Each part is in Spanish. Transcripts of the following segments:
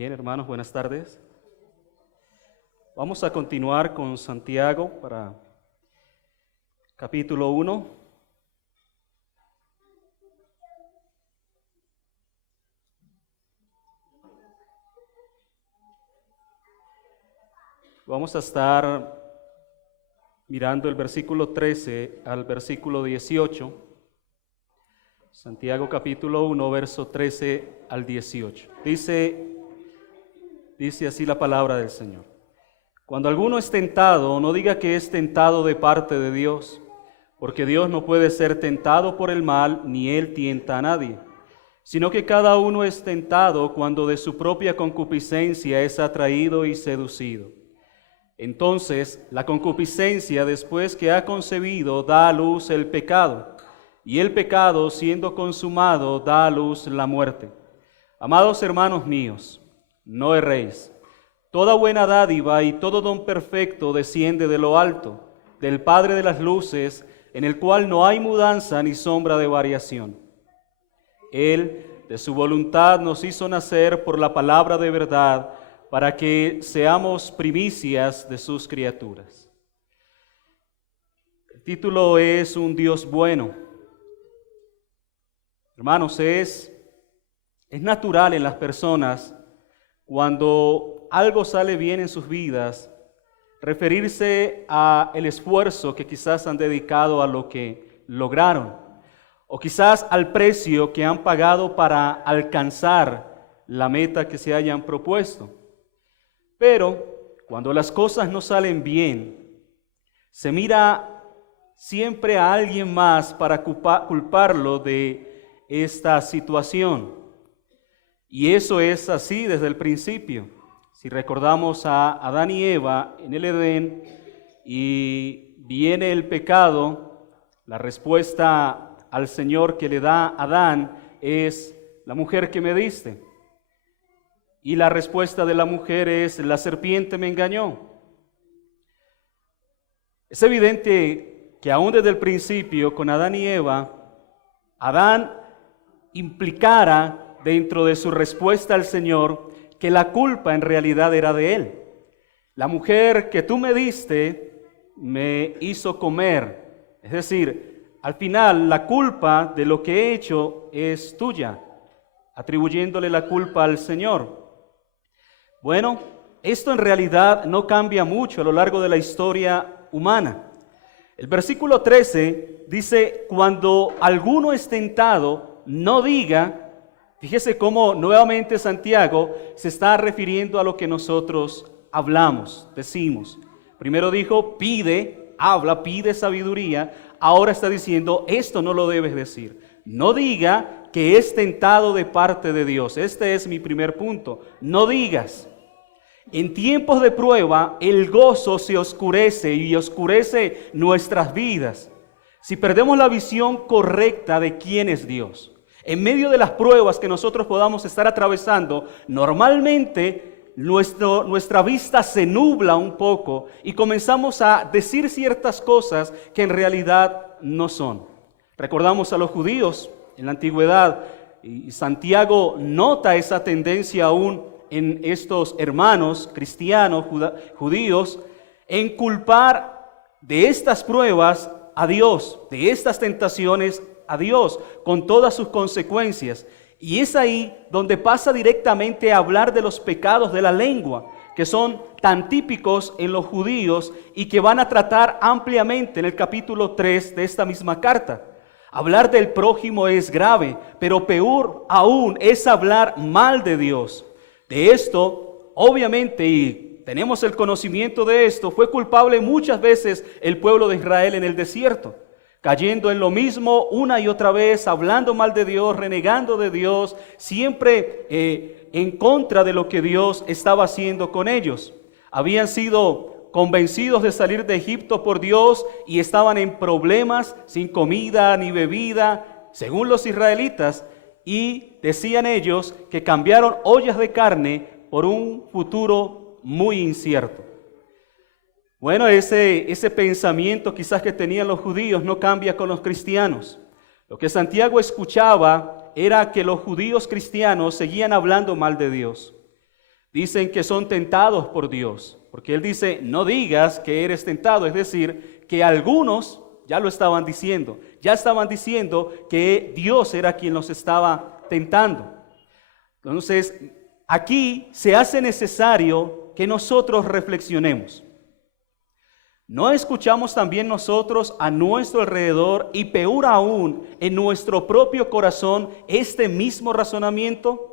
Bien, hermanos, buenas tardes. Vamos a continuar con Santiago para capítulo 1. Vamos a estar mirando el versículo 13 al versículo 18. Santiago capítulo 1, verso 13 al 18. Dice así la palabra del Señor. Cuando alguno es tentado, no diga que es tentado de parte de Dios, porque Dios no puede ser tentado por el mal, ni Él tienta a nadie, sino que cada uno es tentado cuando de su propia concupiscencia es atraído y seducido. Entonces, la concupiscencia, después que ha concebido, da a luz el pecado, y el pecado, siendo consumado, da a luz la muerte. Amados hermanos míos, no erréis. Toda buena dádiva y todo don perfecto desciende de lo alto, del Padre de las luces, en el cual no hay mudanza ni sombra de variación. Él, de su voluntad, nos hizo nacer por la palabra de verdad, para que seamos primicias de sus criaturas. El título es Un Dios bueno. Hermanos, es natural en las personas, cuando algo sale bien en sus vidas, referirse a el esfuerzo que quizás han dedicado a lo que lograron, o quizás al precio que han pagado para alcanzar la meta que se hayan propuesto. Pero cuando las cosas no salen bien, se mira siempre a alguien más para culparlo de esta situación. Y eso es así desde el principio. Si recordamos a Adán y Eva en el Edén y viene el pecado, la respuesta al Señor que le da a Adán es: la mujer que me diste. Y la respuesta de la mujer es: la serpiente me engañó. Es evidente que aún desde el principio con Adán y Eva, Adán implicara dentro de su respuesta al Señor que la culpa en realidad era de él. La mujer que tú me diste me hizo comer. Es decir, al final la culpa de lo que he hecho es tuya, atribuyéndole la culpa al Señor. Bueno, esto en realidad no cambia mucho a lo largo de la historia humana. El versículo 13 dice: cuando alguno es tentado, no diga. Fíjese cómo nuevamente Santiago se está refiriendo a lo que nosotros hablamos, decimos. Primero dijo: pide, habla, pide sabiduría. Ahora está diciendo: esto no lo debes decir. No diga que es tentado de parte de Dios. Este es mi primer punto. No digas. En tiempos de prueba, el gozo se oscurece y oscurece nuestras vidas si perdemos la visión correcta de quién es Dios. En medio de las pruebas que nosotros podamos estar atravesando, normalmente nuestra vista se nubla un poco y comenzamos a decir ciertas cosas que en realidad no son. Recordamos a los judíos en la antigüedad, y Santiago nota esa tendencia aún en estos hermanos cristianos, judíos, en culpar de estas pruebas a Dios, de estas tentaciones a Dios, con todas sus consecuencias. Y es ahí donde pasa directamente a hablar de los pecados de la lengua, que son tan típicos en los judíos y que van a tratar ampliamente en el capítulo 3 de esta misma carta. Hablar del prójimo es grave, pero peor aún es hablar mal de Dios. De esto, obviamente, y tenemos el conocimiento de esto, fue culpable muchas veces el pueblo de Israel en el desierto, cayendo en lo mismo una y otra vez, hablando mal de Dios, renegando de Dios, siempre en contra de lo que Dios estaba haciendo con ellos. Habían sido convencidos de salir de Egipto por Dios y estaban en problemas, sin comida ni bebida, según los israelitas, y decían ellos que cambiaron ollas de carne por un futuro muy incierto. Bueno, ese pensamiento quizás que tenían los judíos no cambia con los cristianos. Lo que Santiago escuchaba era que los judíos cristianos seguían hablando mal de Dios. dicen que son tentados por Dios, porque Él dice, no digas que eres tentado, es decir, que algunos ya lo estaban diciendo, que Dios era quien los estaba tentando. Entonces, aquí se hace necesario que nosotros reflexionemos. ¿No escuchamos también nosotros a nuestro alrededor y peor aún en nuestro propio corazón este mismo razonamiento?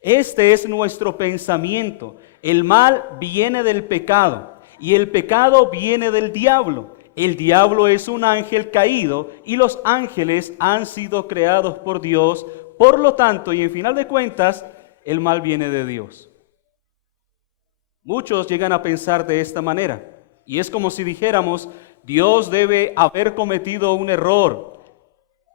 Este es nuestro pensamiento. El mal viene del pecado y el pecado viene del diablo. El diablo es un ángel caído y los ángeles han sido creados por Dios. Por lo tanto, y en final de cuentas, el mal viene de Dios. Muchos llegan a pensar de esta manera. Y es como si dijéramos, Dios debe haber cometido un error.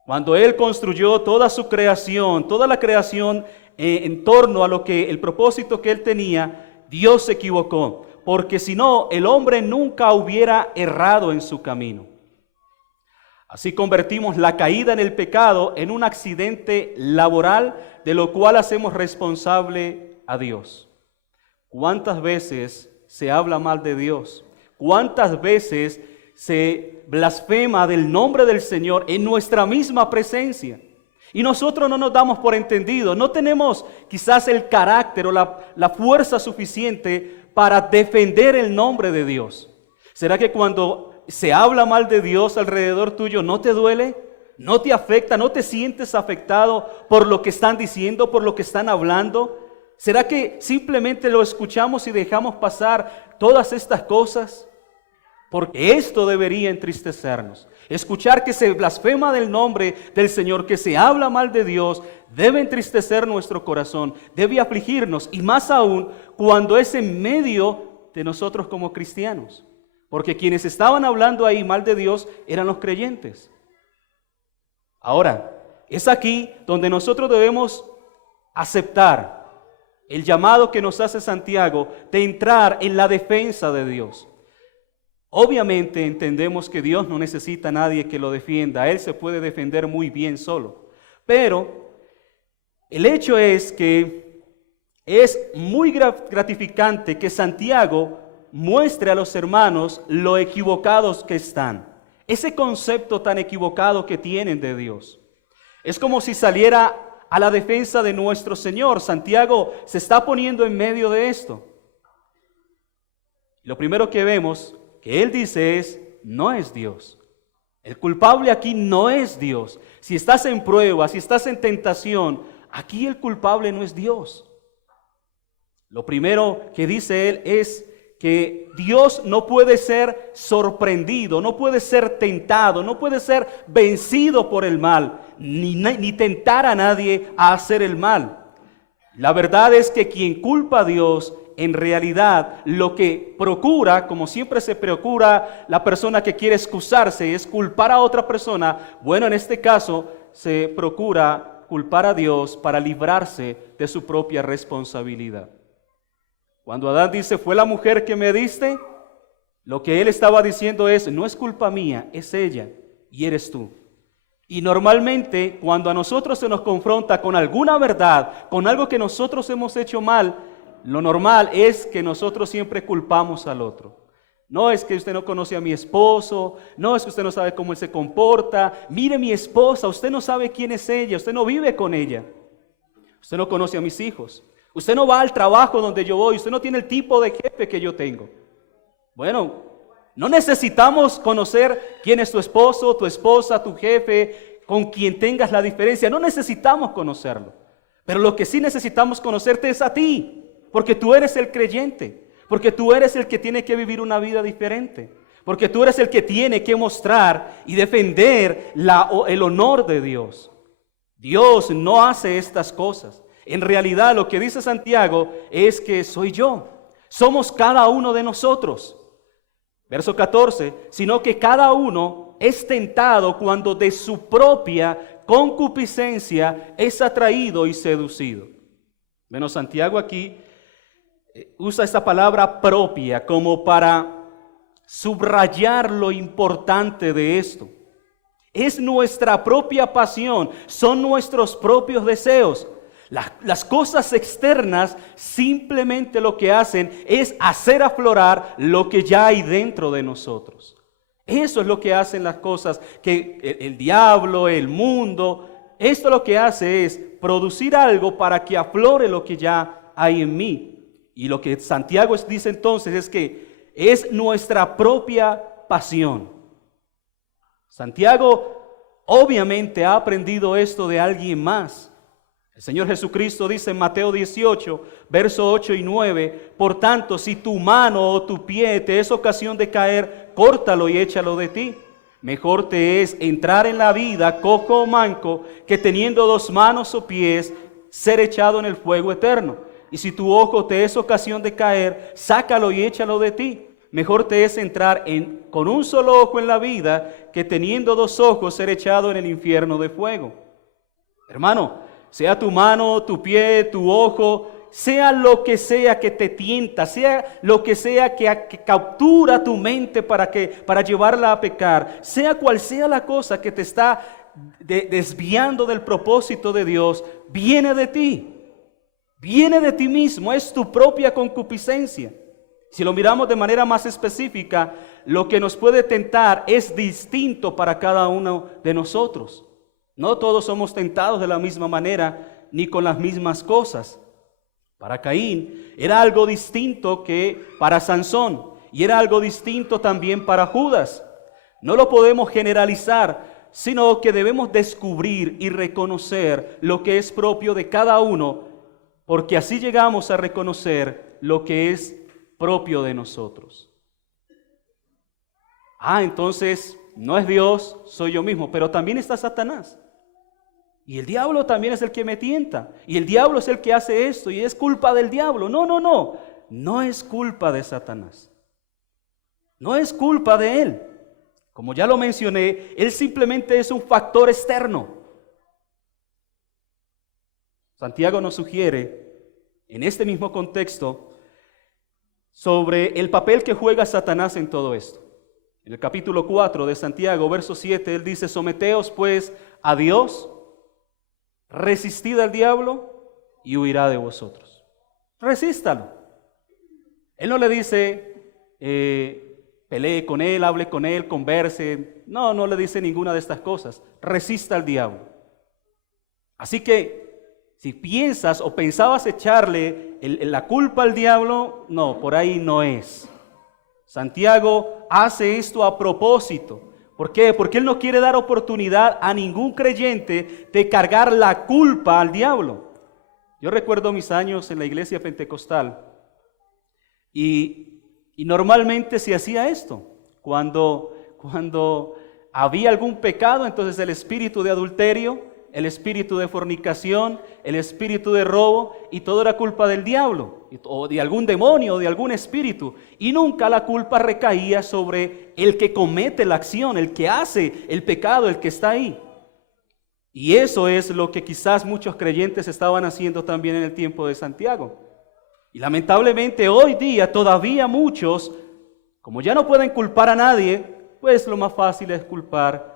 Cuando Él construyó toda su creación, toda la creación en torno a lo que el propósito que Él tenía, Dios se equivocó. Porque si no, el hombre nunca hubiera errado en su camino. Así convertimos la caída en el pecado en un accidente laboral de lo cual hacemos responsable a Dios. ¿Cuántas veces se habla mal de Dios? ¿Cuántas veces se blasfema del nombre del Señor en nuestra misma presencia? Y nosotros no nos damos por entendido, no tenemos quizás el carácter o la fuerza suficiente para defender el nombre de Dios. ¿Será que cuando se habla mal de Dios alrededor tuyo no te duele? ¿No te afecta? ¿No te sientes afectado por lo que están diciendo, por lo que están hablando? ¿Será que simplemente lo escuchamos y dejamos pasar todas estas cosas? Porque esto debería entristecernos. Escuchar que se blasfema del nombre del Señor, que se habla mal de Dios, debe entristecer nuestro corazón, debe afligirnos, y más aún cuando es en medio de nosotros como cristianos. Porque quienes estaban hablando ahí mal de Dios eran los creyentes. Ahora, es aquí donde nosotros debemos aceptar el llamado que nos hace Santiago de entrar en la defensa de Dios. Obviamente entendemos que Dios no necesita a nadie que lo defienda, Él se puede defender muy bien solo. Pero el hecho es que es muy gratificante que Santiago muestre a los hermanos lo equivocados que están. Ese concepto tan equivocado que tienen de Dios. Es como si saliera a la defensa de nuestro Señor. Santiago se está poniendo en medio de esto. Lo primero que vemos que él dice es, no es Dios. El culpable aquí no es Dios. Si estás en prueba, si estás en tentación, aquí el culpable no es Dios. Lo primero que dice él es que Dios no puede ser sorprendido, no puede ser tentado, no puede ser vencido por el mal, ni tentar a nadie a hacer el mal. La verdad es que quien culpa a Dios, en realidad lo que procura, como siempre se procura la persona que quiere excusarse, es culpar a otra persona. Bueno, en este caso se procura culpar a Dios para librarse de su propia responsabilidad. Cuando Adán dice, fue la mujer que me diste, lo que él estaba diciendo es, no es culpa mía, es ella y eres tú. Y normalmente cuando a nosotros se nos confronta con alguna verdad, con algo que nosotros hemos hecho mal, lo normal es que nosotros siempre culpamos al otro. No es que usted no conoce a mi esposo, no es que usted no sabe cómo él se comporta, mire mi esposa, usted no sabe quién es ella, usted no vive con ella, usted no conoce a mis hijos. Usted no va al trabajo donde yo voy, usted no tiene el tipo de jefe que yo tengo. Bueno, no necesitamos conocer quién es tu esposo, tu esposa, tu jefe, con quien tengas la diferencia. No necesitamos conocerlo. Pero lo que sí necesitamos conocerte es a ti, porque tú eres el creyente, porque tú eres el que tiene que vivir una vida diferente, porque tú eres el que tiene que mostrar y defender el honor de Dios. Dios no hace estas cosas. En realidad lo que dice Santiago es que soy yo, somos cada uno de nosotros. Verso 14, sino que cada uno es tentado cuando de su propia concupiscencia es atraído y seducido. Bueno, Santiago aquí usa esta palabra propia como para subrayar lo importante de esto. Es nuestra propia pasión, son nuestros propios deseos. Las cosas externas simplemente lo que hacen es hacer aflorar lo que ya hay dentro de nosotros. Eso es lo que hacen las cosas, que el diablo, el mundo, esto lo que hace es producir algo para que aflore lo que ya hay en mí. Y lo que Santiago dice entonces es que es nuestra propia pasión. Santiago obviamente ha aprendido esto de alguien más. El Señor Jesucristo dice en Mateo 18, versos 8 y 9, por tanto, si tu mano o tu pie te es ocasión de caer, córtalo y échalo de ti. Mejor te es entrar en la vida cojo o manco, que teniendo 2 manos o pies, ser echado en el fuego eterno. Y si tu ojo te es ocasión de caer, sácalo y échalo de ti. Mejor te es entrar con un solo ojo en la vida, que teniendo 2 ojos, ser echado en el infierno de fuego. Hermano, sea tu mano, tu pie, tu ojo, sea lo que sea que te tienta, sea lo que sea que captura tu mente para llevarla a pecar, sea cual sea la cosa que te está desviando del propósito de Dios, viene de ti mismo, es tu propia concupiscencia. Si lo miramos de manera más específica, lo que nos puede tentar es distinto para cada uno de nosotros. No todos somos tentados de la misma manera, ni con las mismas cosas. Para Caín era algo distinto que para Sansón, y era algo distinto también para Judas. No lo podemos generalizar, sino que debemos descubrir y reconocer lo que es propio de cada uno, porque así llegamos a reconocer lo que es propio de nosotros. Entonces, no es Dios, soy yo mismo, pero también está Satanás. Y el diablo también es el que me tienta. Y el diablo es el que hace esto y es culpa del diablo. No. No es culpa de Satanás. No es culpa de él. Como ya lo mencioné, él simplemente es un factor externo. Santiago nos sugiere, en este mismo contexto, sobre el papel que juega Satanás en todo esto. En el capítulo 4 de Santiago, verso 7, él dice, someteos pues a Dios, resistid al diablo y huirá de vosotros. Resístalo. Él no le dice, pelee con él, hable con él, converse. No le dice ninguna de estas cosas. Resista al diablo. Así que, si piensas o pensabas echarle la culpa al diablo, no, por ahí no es. Santiago hace esto a propósito. ¿Por qué? Porque él no quiere dar oportunidad a ningún creyente de cargar la culpa al diablo. Yo recuerdo mis años en la iglesia pentecostal y normalmente se hacía esto. Cuando había algún pecado, entonces el espíritu de adulterio, el espíritu de fornicación, el espíritu de robo, y todo era culpa del diablo, o de algún demonio, o de algún espíritu, y nunca la culpa recaía sobre el que comete la acción, el que hace el pecado, el que está ahí. Y eso es lo que quizás muchos creyentes estaban haciendo también en el tiempo de Santiago. Y lamentablemente hoy día todavía muchos, como ya no pueden culpar a nadie, pues lo más fácil es culpar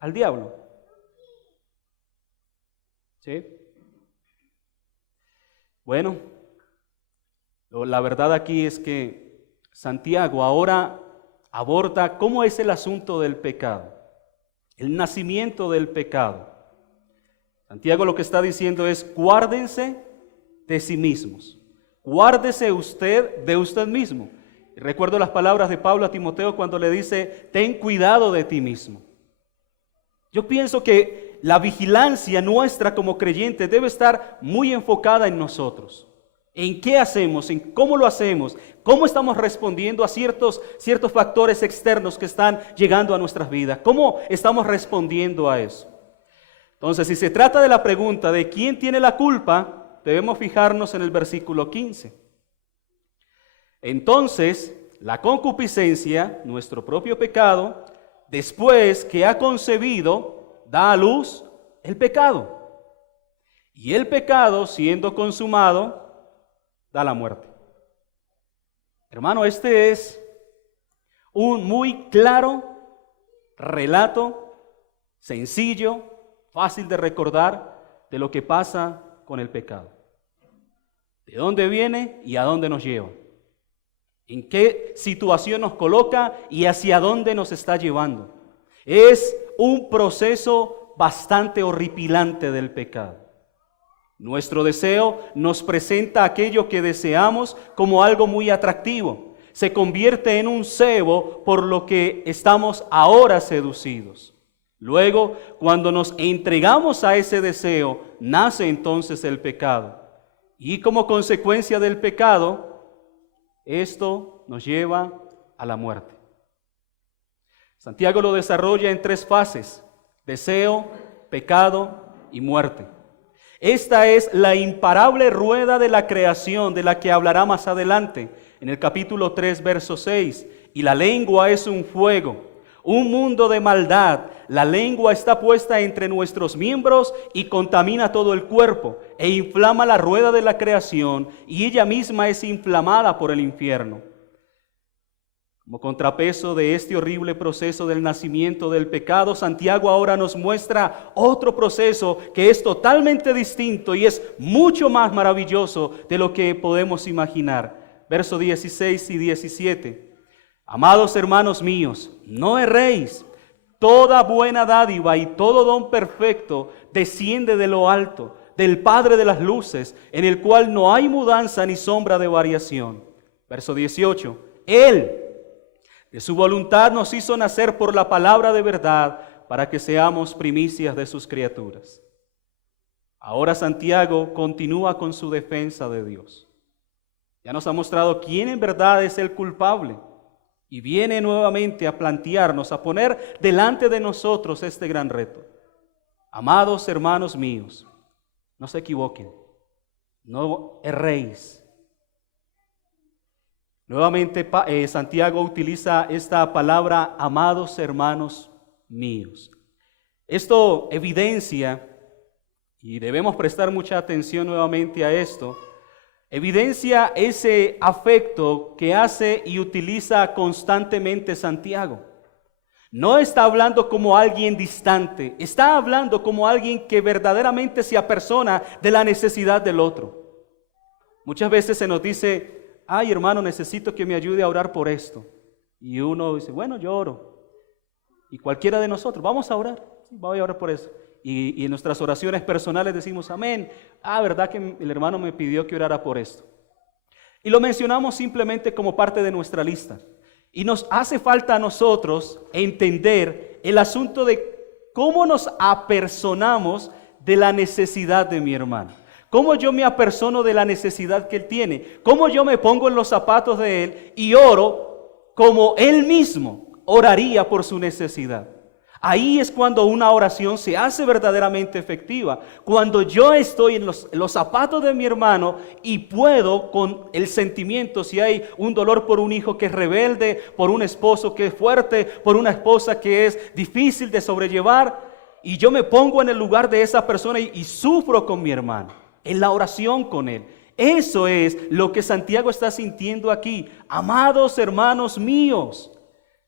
al diablo. ¿Sí? Bueno, la verdad aquí es que Santiago ahora aborda cómo es el asunto del pecado, el nacimiento del pecado. Santiago lo que está diciendo es, guárdense de sí mismos, guárdese usted de usted mismo. Y recuerdo las palabras de Pablo a Timoteo cuando le dice, ten cuidado de ti mismo. Yo pienso que la vigilancia nuestra como creyentes debe estar muy enfocada en nosotros. ¿En qué hacemos? ¿En cómo lo hacemos? ¿Cómo estamos respondiendo a ciertos factores externos que están llegando a nuestras vidas? ¿Cómo estamos respondiendo a eso? Entonces, si se trata de la pregunta de quién tiene la culpa, debemos fijarnos en el versículo 15. Entonces, la concupiscencia, nuestro propio pecado, después que ha concebido, da a luz el pecado. Y el pecado, siendo consumado, da la muerte. Hermano, este es un muy claro relato, sencillo, fácil de recordar, de lo que pasa con el pecado. ¿De dónde viene y a dónde nos lleva? ¿En qué situación nos coloca y hacia dónde nos está llevando? Es un proceso bastante horripilante del pecado. Nuestro deseo nos presenta aquello que deseamos como algo muy atractivo. Se convierte en un cebo por lo que estamos ahora seducidos. Luego, cuando nos entregamos a ese deseo, nace entonces el pecado. Y como consecuencia del pecado, esto nos lleva a la muerte. Santiago lo desarrolla en 3 fases: deseo, pecado y muerte. Esta es la imparable rueda de la creación de la que hablará más adelante en el capítulo 3, verso 6. Y la lengua es un fuego, un mundo de maldad. La lengua está puesta entre nuestros miembros y contamina todo el cuerpo e inflama la rueda de la creación, y ella misma es inflamada por el infierno. Como contrapeso de este horrible proceso del nacimiento del pecado, Santiago ahora nos muestra otro proceso que es totalmente distinto y es mucho más maravilloso de lo que podemos imaginar. Versos 16 y 17. Amados hermanos míos, no erréis. Toda buena dádiva y todo don perfecto desciende de lo alto, del Padre de las luces, en el cual no hay mudanza ni sombra de variación. Verso 18. Él, de su voluntad, nos hizo nacer por la palabra de verdad, para que seamos primicias de sus criaturas. Ahora Santiago continúa con su defensa de Dios. Ya nos ha mostrado quién en verdad es el culpable. Y viene nuevamente a plantearnos, a poner delante de nosotros este gran reto. Amados hermanos míos, no se equivoquen, no erréis. Nuevamente Santiago utiliza esta palabra, amados hermanos míos. Esto evidencia, y debemos prestar mucha atención nuevamente a esto, evidencia ese afecto que hace y utiliza constantemente Santiago. No está hablando como alguien distante, está hablando como alguien que verdaderamente se apersona de la necesidad del otro. Muchas veces se nos dice, ay hermano, necesito que me ayude a orar por esto. Y uno dice, bueno, yo oro. Y cualquiera de nosotros, vamos a orar, voy a orar por eso. Y en nuestras oraciones personales decimos amén. Verdad que el hermano me pidió que orara por esto. Y lo mencionamos simplemente como parte de nuestra lista. Y nos hace falta a nosotros entender el asunto de cómo nos apersonamos de la necesidad de mi hermano. Cómo yo me apersono de la necesidad que él tiene. Cómo yo me pongo en los zapatos de él y oro como él mismo oraría por su necesidad. Ahí es cuando una oración se hace verdaderamente efectiva. Cuando yo estoy en los zapatos de mi hermano y puedo con el sentimiento, si hay un dolor por un hijo que es rebelde, por un esposo que es fuerte, por una esposa que es difícil de sobrellevar, y yo me pongo en el lugar de esa persona y sufro con mi hermano, en la oración con él. Eso es lo que Santiago está sintiendo aquí. Amados hermanos míos,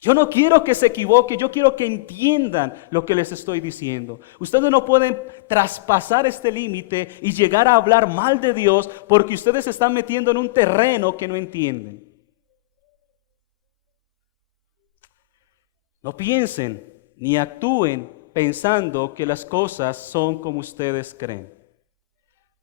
yo no quiero que se equivoque, yo quiero que entiendan lo que les estoy diciendo. Ustedes no pueden traspasar este límite y llegar a hablar mal de Dios porque ustedes se están metiendo en un terreno que no entienden. No piensen ni actúen pensando que las cosas son como ustedes creen.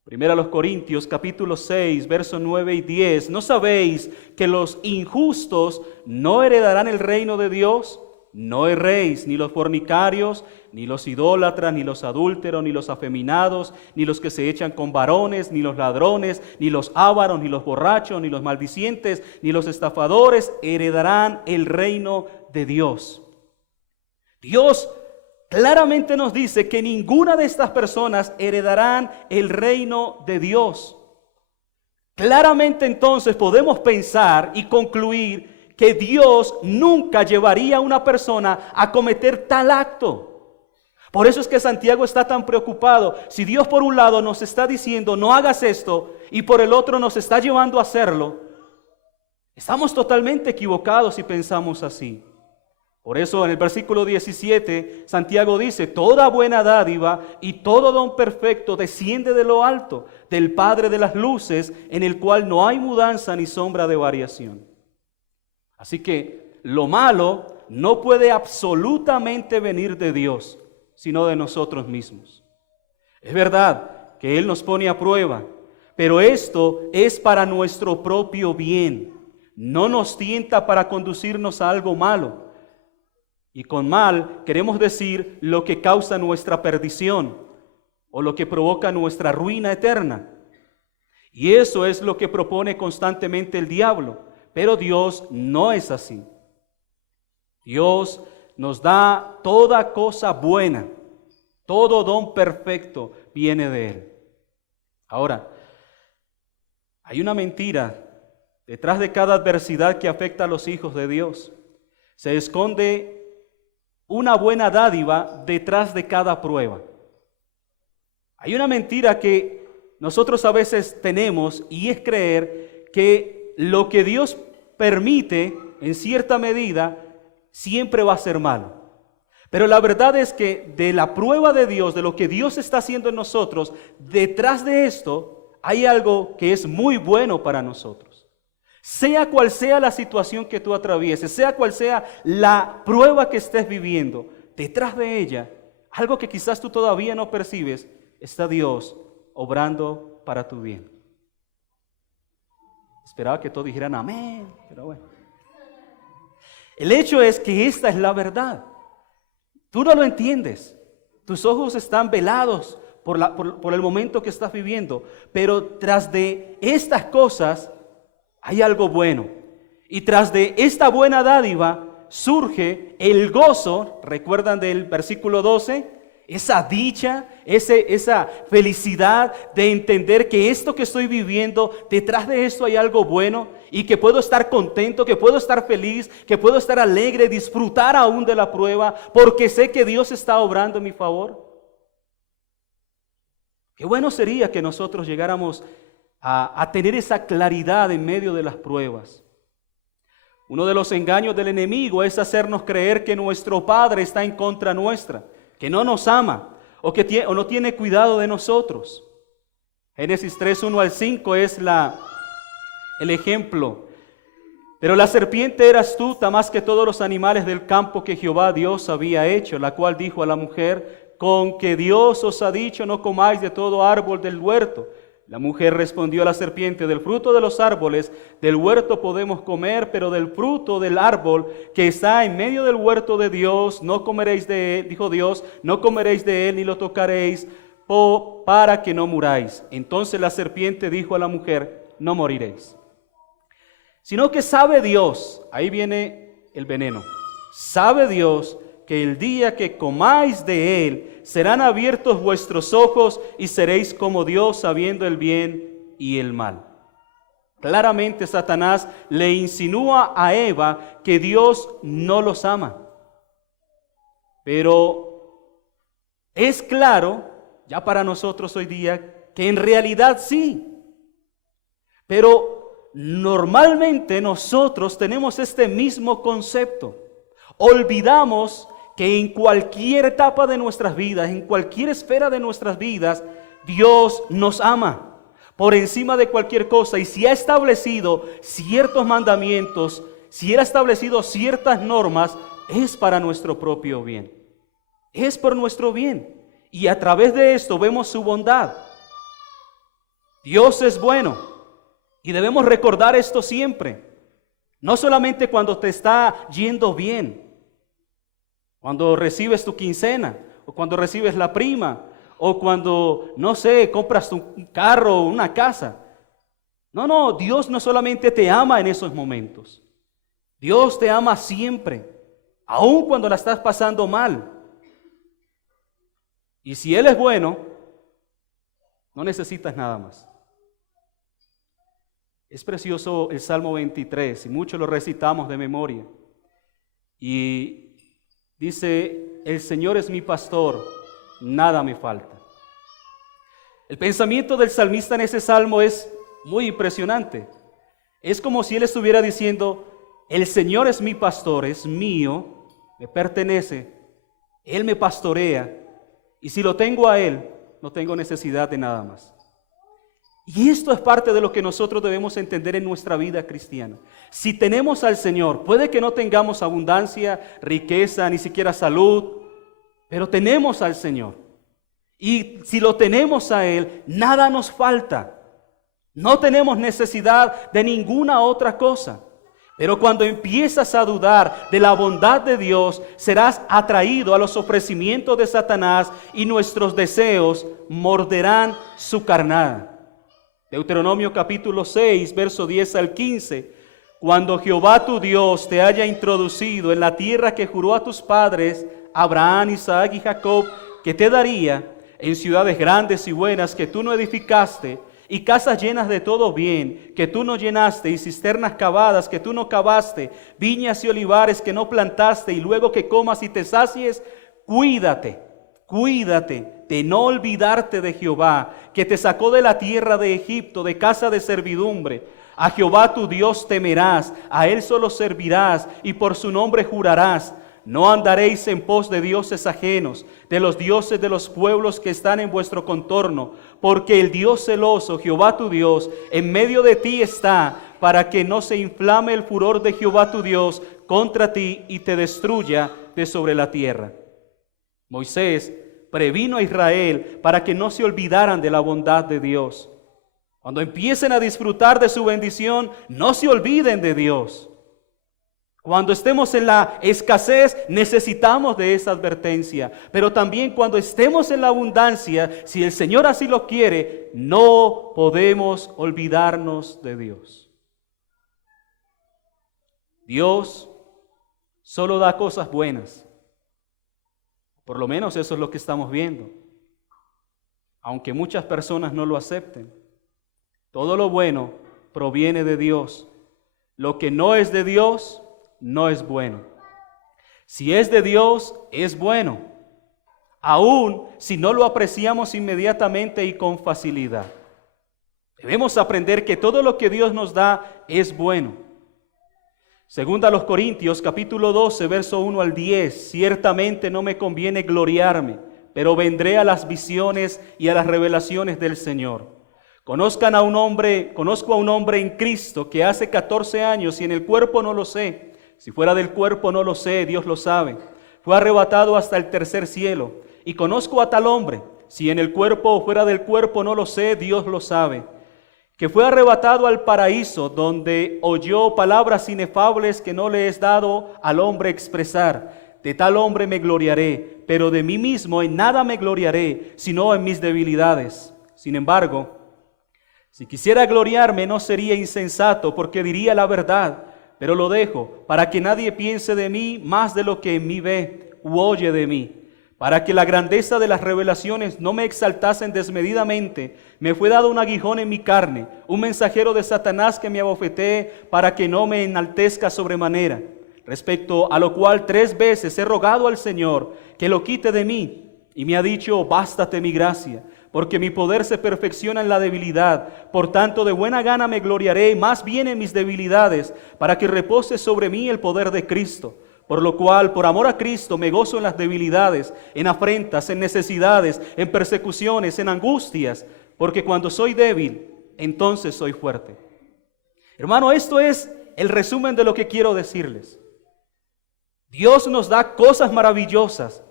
Primera a los Corintios, capítulo 6, versos 9 y 10. ¿No sabéis que los injustos no heredarán el reino de Dios? No erréis, ni los fornicarios, ni los idólatras, ni los adúlteros, ni los afeminados, ni los que se echan con varones, ni los ladrones, ni los ávaros, ni los borrachos, ni los maldicientes, ni los estafadores heredarán el reino de Dios. Dios claramente nos dice que ninguna de estas personas heredarán el reino de Dios. Claramente entonces podemos pensar y concluir que Dios nunca llevaría a una persona a cometer tal acto. Por eso es que Santiago está tan preocupado. Si Dios por un lado nos está diciendo no hagas esto y por el otro nos está llevando a hacerlo, estamos totalmente equivocados si pensamos así. Por eso en el versículo 17, Santiago dice, toda buena dádiva y todo don perfecto desciende de lo alto, del Padre de las luces, en el cual no hay mudanza ni sombra de variación. Así que lo malo no puede absolutamente venir de Dios, sino de nosotros mismos. Es verdad que Él nos pone a prueba, pero esto es para nuestro propio bien. No nos tienta para conducirnos a algo malo. Y con mal queremos decir lo que causa nuestra perdición o lo que provoca nuestra ruina eterna. Y eso es lo que propone constantemente el diablo. Pero Dios no es así. Dios nos da toda cosa buena, todo don perfecto viene de Él. Ahora, hay una mentira detrás de cada adversidad que afecta a los hijos de Dios. Se esconde una buena dádiva detrás de cada prueba. Hay una mentira que nosotros a veces tenemos y es creer que lo que Dios permite en cierta medida siempre va a ser malo. Pero la verdad es que de la prueba de Dios, de lo que Dios está haciendo en nosotros, detrás de esto hay algo que es muy bueno para nosotros. Sea cual sea la situación que tú atravieses, sea cual sea la prueba que estés viviendo, detrás de ella, algo que quizás tú todavía no percibes, está Dios obrando para tu bien. Esperaba que todos dijeran amén, pero bueno. El hecho es que esta es la verdad. Tú no lo entiendes. Tus ojos están velados por el momento que estás viviendo, pero tras de estas cosas hay algo bueno. Y tras de esta buena dádiva surge el gozo, ¿recuerdan del versículo 12? Esa dicha, esa felicidad de entender que esto que estoy viviendo, detrás de esto hay algo bueno y que puedo estar contento, que puedo estar feliz, que puedo estar alegre, disfrutar aún de la prueba, porque sé que Dios está obrando en mi favor. Qué bueno sería que nosotros llegáramos a tener esa claridad en medio de las pruebas. Uno de los engaños del enemigo es hacernos creer que nuestro Padre está en contra nuestra, que no nos ama o no tiene cuidado de nosotros. Génesis 3, 1 al 5 es el ejemplo. Pero la serpiente era astuta más que todos los animales del campo que Jehová Dios había hecho, la cual dijo a la mujer, con que Dios os ha dicho, no comáis de todo árbol del huerto. La mujer respondió a la serpiente, del fruto de los árboles del huerto podemos comer, pero del fruto del árbol que está en medio del huerto de Dios, no comeréis de él, dijo Dios, no comeréis de él ni lo tocaréis, para que no muráis. Entonces la serpiente dijo a la mujer, no moriréis. Sino que sabe Dios, ahí viene el veneno, sabe Dios que el día que comáis de él, serán abiertos vuestros ojos y seréis como Dios, sabiendo el bien y el mal. Claramente Satanás le insinúa a Eva que Dios no los ama. Pero es claro, ya para nosotros hoy día, que en realidad sí. Pero normalmente nosotros tenemos este mismo concepto. Olvidamos que en cualquier etapa de nuestras vidas, en cualquier esfera de nuestras vidas, Dios nos ama por encima de cualquier cosa. Y si ha establecido ciertos mandamientos, si ha establecido ciertas normas, es para nuestro propio bien. Es por nuestro bien. Y a través de esto vemos su bondad. Dios es bueno. Y debemos recordar esto siempre. No solamente cuando te está yendo bien. Cuando recibes tu quincena, o cuando recibes la prima, o cuando, no sé, compras un carro o una casa. No, Dios no solamente te ama en esos momentos. Dios te ama siempre, aun cuando la estás pasando mal. Y si Él es bueno, no necesitas nada más. Es precioso el Salmo 23, y muchos lo recitamos de memoria. Y dice, el Señor es mi pastor, nada me falta. El pensamiento del salmista en ese salmo es muy impresionante. Es como si él estuviera diciendo, el Señor es mi pastor, es mío, me pertenece, Él me pastorea, y si lo tengo a Él, no tengo necesidad de nada más. Y esto es parte de lo que nosotros debemos entender en nuestra vida cristiana. Si tenemos al Señor, puede que no tengamos abundancia, riqueza, ni siquiera salud, pero tenemos al Señor. Y si lo tenemos a Él, nada nos falta. No tenemos necesidad de ninguna otra cosa. Pero cuando empiezas a dudar de la bondad de Dios, serás atraído a los ofrecimientos de Satanás y nuestros deseos morderán su carnada. Deuteronomio capítulo 6, verso 10 al 15. Cuando Jehová tu Dios te haya introducido en la tierra que juró a tus padres, Abraham, Isaac y Jacob, que te daría, en ciudades grandes y buenas que tú no edificaste, y casas llenas de todo bien que tú no llenaste, y cisternas cavadas que tú no cavaste, viñas y olivares que no plantaste, y luego que comas y te sacies, cuídate de no olvidarte de Jehová, que te sacó de la tierra de Egipto, de casa de servidumbre. A Jehová tu Dios temerás, a Él solo servirás, y por su nombre jurarás. No andaréis en pos de dioses ajenos, de los dioses de los pueblos que están en vuestro contorno, porque el Dios celoso, Jehová tu Dios, en medio de ti está, para que no se inflame el furor de Jehová tu Dios contra ti y te destruya de sobre la tierra. Moisés previno a Israel para que no se olvidaran de la bondad de Dios. Cuando empiecen a disfrutar de su bendición, no se olviden de Dios. Cuando estemos en la escasez, necesitamos de esa advertencia. Pero también cuando estemos en la abundancia, si el Señor así lo quiere, no podemos olvidarnos de Dios. Dios solo da cosas buenas. Por lo menos eso es lo que estamos viendo. Aunque muchas personas no lo acepten. Todo lo bueno proviene de Dios. Lo que no es de Dios no es bueno. Si es de Dios, es bueno, aun si no lo apreciamos inmediatamente y con facilidad. Debemos aprender que todo lo que Dios nos da es bueno. Segunda a los Corintios, capítulo 12, verso 1 al 10. Ciertamente no me conviene gloriarme, pero vendré a las visiones y a las revelaciones del Señor. Conozco a un hombre en Cristo que hace 14 años y en el cuerpo no lo sé. Si fuera del cuerpo no lo sé, Dios lo sabe. Fue arrebatado hasta el tercer cielo. Y conozco a tal hombre, si en el cuerpo o fuera del cuerpo no lo sé, Dios lo sabe. Que fue arrebatado al paraíso, donde oyó palabras inefables que no le es dado al hombre expresar. De tal hombre me gloriaré, pero de mí mismo en nada me gloriaré, sino en mis debilidades. Sin embargo, si quisiera gloriarme no sería insensato, porque diría la verdad. Pero lo dejo para que nadie piense de mí más de lo que en mí ve u oye de mí. Para que la grandeza de las revelaciones no me exaltasen desmedidamente, me fue dado un aguijón en mi carne, un mensajero de Satanás que me abofetee para que no me enaltezca sobremanera. Respecto a lo cual 3 veces he rogado al Señor que lo quite de mí, y me ha dicho, bástate mi gracia, porque mi poder se perfecciona en la debilidad. Por tanto, de buena gana me gloriaré más bien en mis debilidades, para que repose sobre mí el poder de Cristo. Por lo cual, por amor a Cristo, me gozo en las debilidades, en afrentas, en necesidades, en persecuciones, en angustias, porque cuando soy débil, entonces soy fuerte. Hermano, esto es el resumen de lo que quiero decirles. Dios nos da cosas maravillosas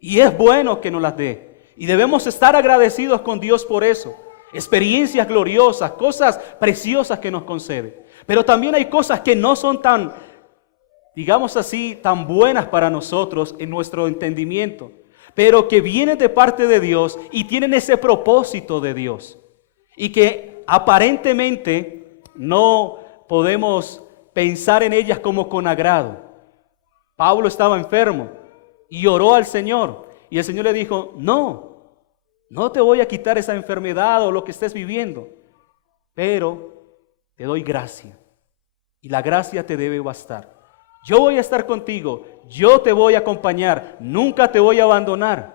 y es bueno que nos las dé. Y debemos estar agradecidos con Dios por eso. Experiencias gloriosas, cosas preciosas que nos concede. Pero también hay cosas que no son tan, digamos así, tan buenas para nosotros en nuestro entendimiento, pero que vienen de parte de Dios y tienen ese propósito de Dios. Y que aparentemente no podemos pensar en ellas como con agrado. Pablo estaba enfermo y oró al Señor. Y el Señor le dijo, no te voy a quitar esa enfermedad o lo que estés viviendo, pero te doy gracia. Y la gracia te debe bastar. Yo voy a estar contigo, yo te voy a acompañar, nunca te voy a abandonar.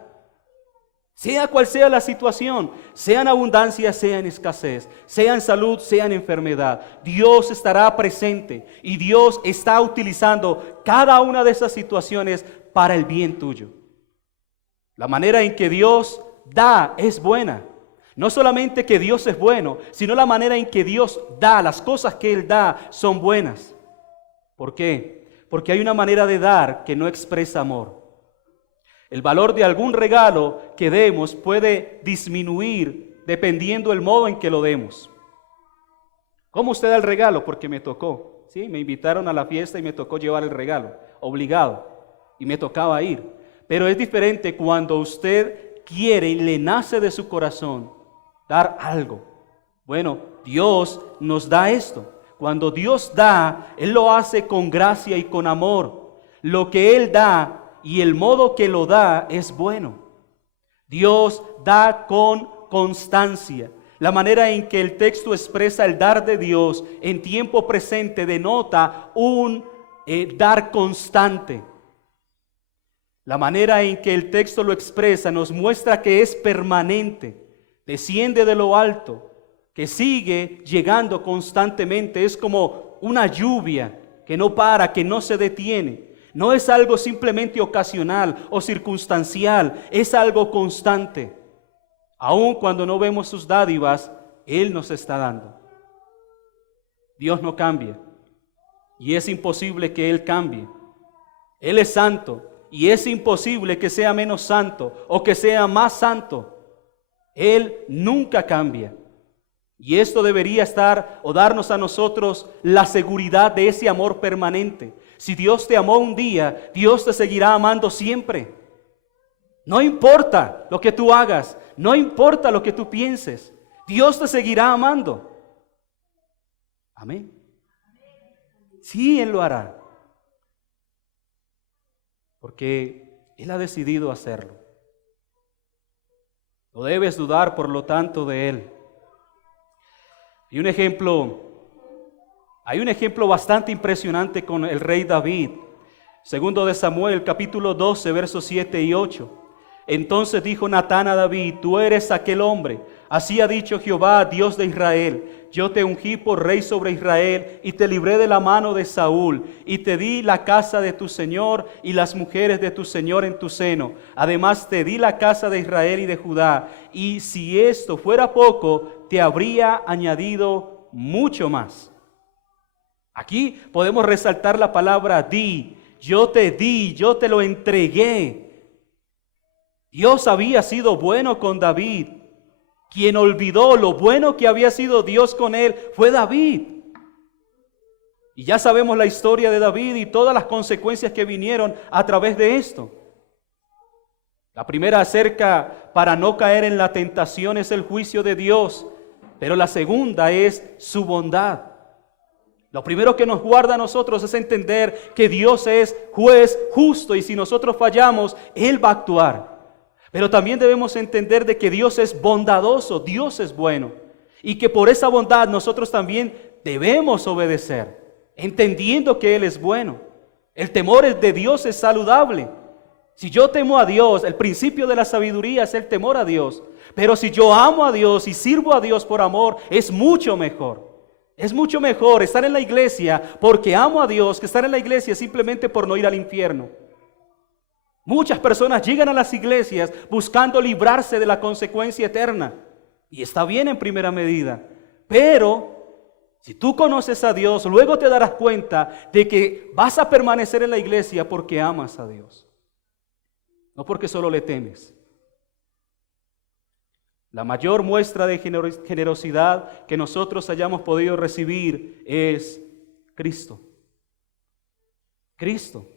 Sea cual sea la situación, sea en abundancia, sea en escasez, sea en salud, sea en enfermedad, Dios estará presente y Dios está utilizando cada una de esas situaciones para el bien tuyo. La manera en que Dios da es buena. No solamente que Dios es bueno, sino la manera en que Dios da, las cosas que Él da son buenas. ¿Por qué? Porque hay una manera de dar que no expresa amor. El valor de algún regalo que demos puede disminuir dependiendo del modo en que lo demos. ¿Cómo usted da el regalo? Porque me tocó. ¿Sí? Me invitaron a la fiesta y me tocó llevar el regalo, obligado, y me tocaba ir. Pero es diferente cuando usted quiere y le nace de su corazón dar algo. Bueno, Dios nos da esto. Cuando Dios da, Él lo hace con gracia y con amor. Lo que Él da y el modo que lo da es bueno. Dios da con constancia. La manera en que el texto expresa el dar de Dios en tiempo presente denota un dar constante. La manera en que el texto lo expresa nos muestra que es permanente. Desciende de lo alto, que sigue llegando constantemente. Es como una lluvia que no para, que no se detiene. No es algo simplemente ocasional o circunstancial, es algo constante. Aun cuando no vemos sus dádivas, Él nos está dando. Dios no cambia y es imposible que Él cambie. Él es santo y es imposible que sea menos santo o que sea más santo. Él nunca cambia. Y esto debería estar o darnos a nosotros la seguridad de ese amor permanente. Si Dios te amó un día, Dios te seguirá amando siempre. No importa lo que tú hagas, no importa lo que tú pienses, Dios te seguirá amando. Amén. Sí, Él lo hará. Porque Él ha decidido hacerlo. No debes dudar, por lo tanto, de Él. Hay un ejemplo bastante impresionante con el rey David. Segundo de Samuel, capítulo 12, versos 7 y 8. Entonces dijo Natán a David: tú eres aquel hombre. Así ha dicho Jehová, Dios de Israel: yo te ungí por rey sobre Israel y te libré de la mano de Saúl y te di la casa de tu señor y las mujeres de tu señor en tu seno. Además te di la casa de Israel y de Judá. Y si esto fuera poco, te habría añadido mucho más. Aquí podemos resaltar la palabra di. Yo te lo entregué. Dios había sido bueno con David. Quien olvidó lo bueno que había sido Dios con él fue David. Y ya sabemos la historia de David y todas las consecuencias que vinieron a través de esto. La primera acerca para no caer en la tentación es el juicio de Dios, pero la segunda es su bondad. Lo primero que nos guarda a nosotros es entender que Dios es juez justo y si nosotros fallamos, Él va a actuar. Pero también debemos entender de que Dios es bondadoso, Dios es bueno. Y que por esa bondad nosotros también debemos obedecer, entendiendo que Él es bueno. El temor de Dios es saludable. Si yo temo a Dios, el principio de la sabiduría es el temor a Dios. Pero si yo amo a Dios y sirvo a Dios por amor, es mucho mejor. Es mucho mejor estar en la iglesia porque amo a Dios que estar en la iglesia simplemente por no ir al infierno. Muchas personas llegan a las iglesias buscando librarse de la consecuencia eterna. Y está bien en primera medida. Pero si tú conoces a Dios, luego te darás cuenta de que vas a permanecer en la iglesia porque amas a Dios. No porque solo le temes. La mayor muestra de generosidad que nosotros hayamos podido recibir es Cristo. Cristo.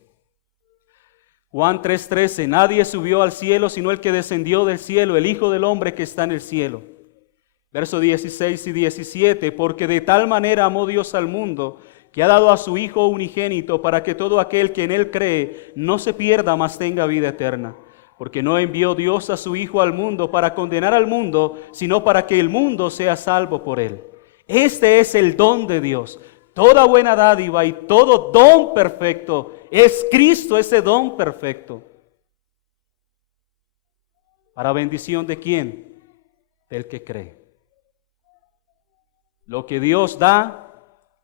Juan 3:13, nadie subió al cielo sino el que descendió del cielo, el Hijo del Hombre que está en el cielo. Versos 16 y 17, porque de tal manera amó Dios al mundo, que ha dado a su Hijo unigénito, para que todo aquel que en Él cree no se pierda, mas tenga vida eterna. Porque no envió Dios a su Hijo al mundo para condenar al mundo, sino para que el mundo sea salvo por Él. Este es el don de Dios. Toda buena dádiva y todo don perfecto es Cristo, ese don perfecto. ¿Para bendición de quién? Del que cree. Lo que Dios da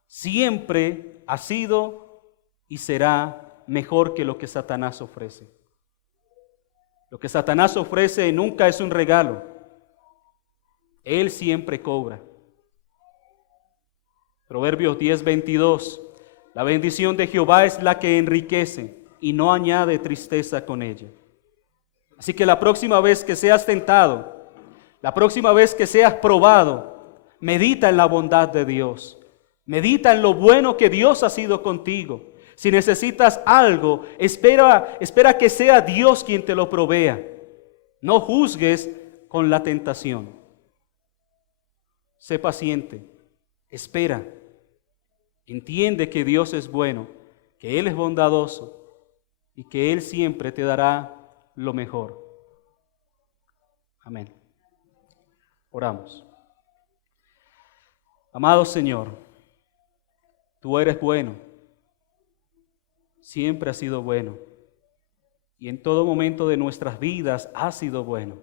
siempre ha sido y será mejor que lo que Satanás ofrece. Lo que Satanás ofrece nunca es un regalo. Él siempre cobra. Proverbios 10:22. La bendición de Jehová es la que enriquece y no añade tristeza con ella. Así que la próxima vez que seas tentado, la próxima vez que seas probado, medita en la bondad de Dios. Medita en lo bueno que Dios ha sido contigo. Si necesitas algo, espera que sea Dios quien te lo provea. No juzgues con la tentación. Sé paciente, espera. Entiende que Dios es bueno, que Él es bondadoso y que Él siempre te dará lo mejor. Amén. Oramos. Amado Señor, Tú eres bueno, siempre has sido bueno y en todo momento de nuestras vidas has sido bueno.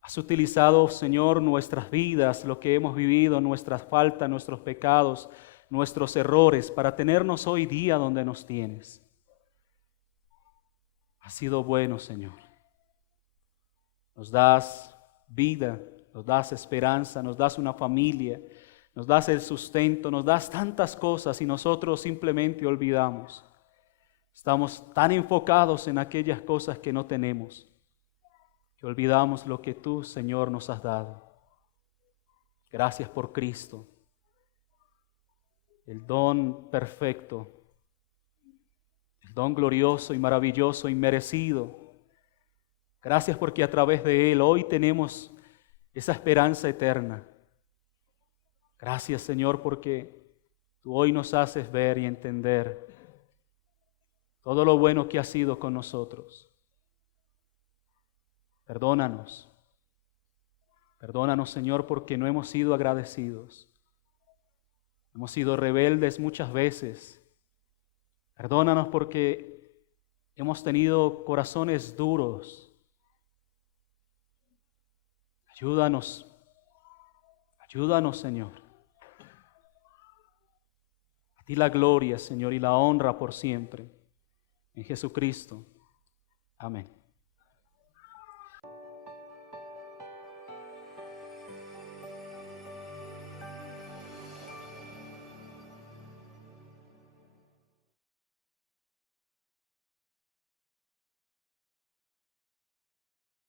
Has utilizado, Señor, nuestras vidas, lo que hemos vivido, nuestras faltas, nuestros pecados, nuestros errores, para tenernos hoy día donde nos tienes. Has sido bueno, Señor. Nos das vida, nos das esperanza, nos das una familia, nos das el sustento, nos das tantas cosas y nosotros simplemente olvidamos. Estamos tan enfocados en aquellas cosas que no tenemos, que olvidamos lo que tú, Señor, nos has dado. Gracias por Cristo, el don perfecto, el don glorioso y maravilloso y merecido. Gracias porque a través de Él hoy tenemos esa esperanza eterna. Gracias, Señor, porque tú hoy nos haces ver y entender todo lo bueno que has sido con nosotros. Perdónanos. Perdónanos, Señor, porque no hemos sido agradecidos. Hemos sido rebeldes muchas veces. Perdónanos porque hemos tenido corazones duros. Ayúdanos. Ayúdanos, Señor. A ti la gloria, Señor, y la honra por siempre. En Jesucristo. Amén.